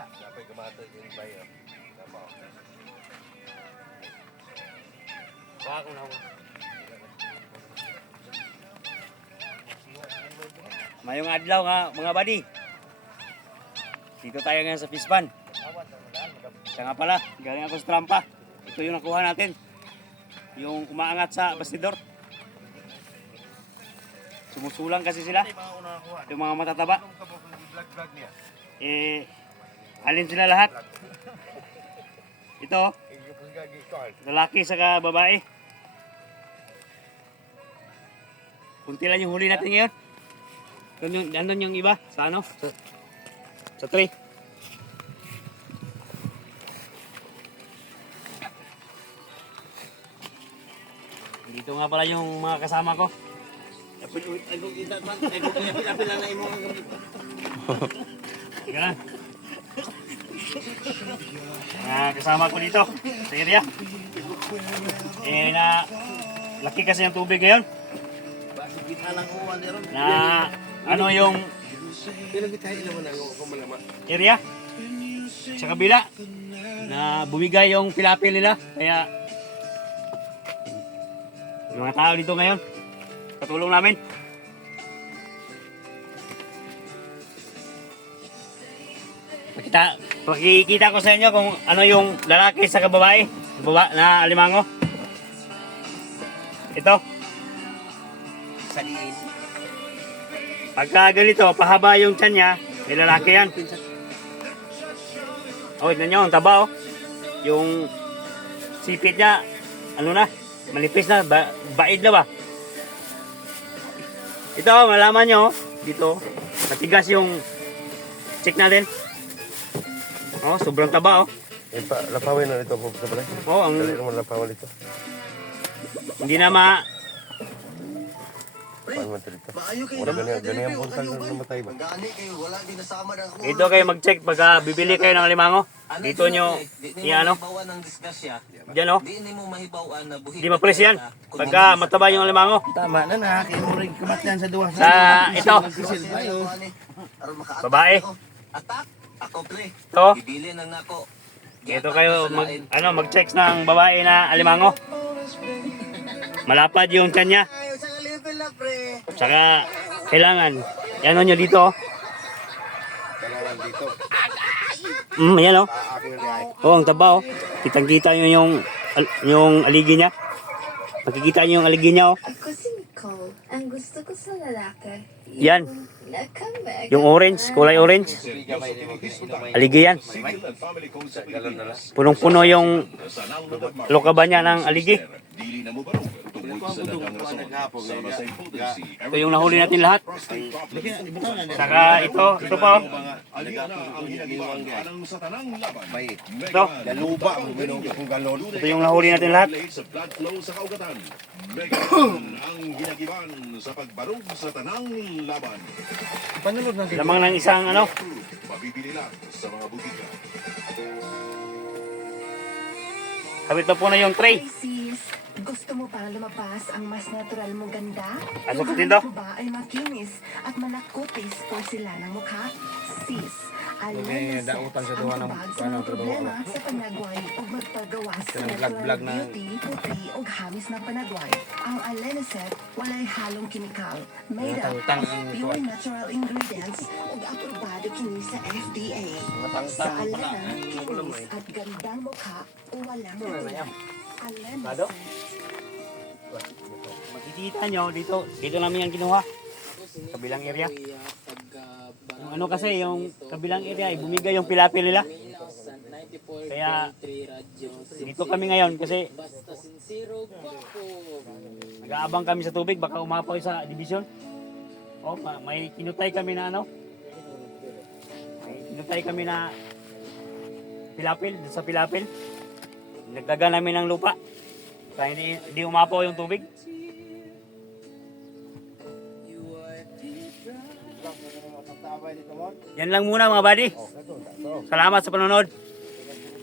Dapat kumato yung bayo. Baka kung nawa. Mayong adlaw nga mga buddy. Dito tayo ngayon sa Pispan. Siya nga pala, galing ako sa trampa. Ito yung nakuha natin. Yung umaangat sa bastidor. Sumusulang kasi sila. Yung mga matataba. Alin sila lahat? Ito, lalaki saka babae. Kunti lang yung huli natin ngayon. Nandun yung iba sa ano? Sa tray. Dito nga pala yung mga kasama ko. Yan. Kasama ko dito sa area. Laki kasi yung tubig ngayon. Na ano yung area sa kabila na bumigay yung pilapil nila. Kaya yung mga tao dito ngayon patulong namin. Pakikita ko sa inyo kung ano yung lalaki sa babae na alimango. Ito. Pagka ganito, pahaba yung tiyan niya, may lalaki yan. Oh, tignan nyo, ang taba oh. Yung sipit niya, ano na, malipis na, baid na ba? Ito, malaman nyo, dito, matigas yung check natin. Oh, sobrang taba oh. Lapawin na ito. Oh, ang Lapawin ito. hindi na ma... Wala ganyan ang buntag na namatay ba? Dito kayo mag-check pagka bibili kayo ng alimango. Dito nyo, ano? Diyan oh. Di ma-press yan. Pagka mataba yung alimango. Tama na na, kaya mo rin kamatyan sa duwa. Sa ito, babae. Ito. Dito kayo mag-check ng babae na alimango. Malapad yung tiyan niya. Saka kailangan ano nyo dito. Ayan oh. Oh, ang taba oh. Kitang-kita nyo yung aligi niya. Makikita nyo yung aligi niya oh. Ako si Nicole. Ang gusto ko sa lalaki. Yan. Yung orange, kulay orange. Aligi yan. Punong-puno yung lokaba niya ng aligi. Ito yung nahuli natin lahat. Saka ito pa oh. Ito. Ito yung nahuli natin lahat. Ang ginagiban sa pagbarog sa tanang laban. Lamang ng isang ano. Mabibili lang sa mga butika. Kabit na po na yung tray. Sis, gusto mo pang lumabas ang mas natural mong ganda? Pasok Yung dito. hanap mo ba ay makinis at manakutis po sila ng mukha? Sis, alam Okay, na dautan sa ang duwa ng tubag sa mga problema sa panagway o magpagawas sa natural vlog na- beauty, puti o hamis ng panagway. Ang Alenicet walay halong kimikal. Made up Matangtang of ang pure kuwan. natural ingredients ug aprobado kini sa FDA. Sa Alena, kinis at gandang mukha o walang Alenicet. Makikita nyo dito namin yan kinuha. Kabilang area. Yung ano kasi, yung kabilang area, bumigay yung pilapil nila. Kaya dito kami ngayon kasi nag-aabang kami sa tubig, baka umapaw sa division. Oh, may kinutay kami na ano. May kinutay kami na pilapil, sa pilapil. Nagdaga namin ng lupa. Kaya hindi umapaw yung tubig. Yan lang muna mga buddy. Salamat sa panonood.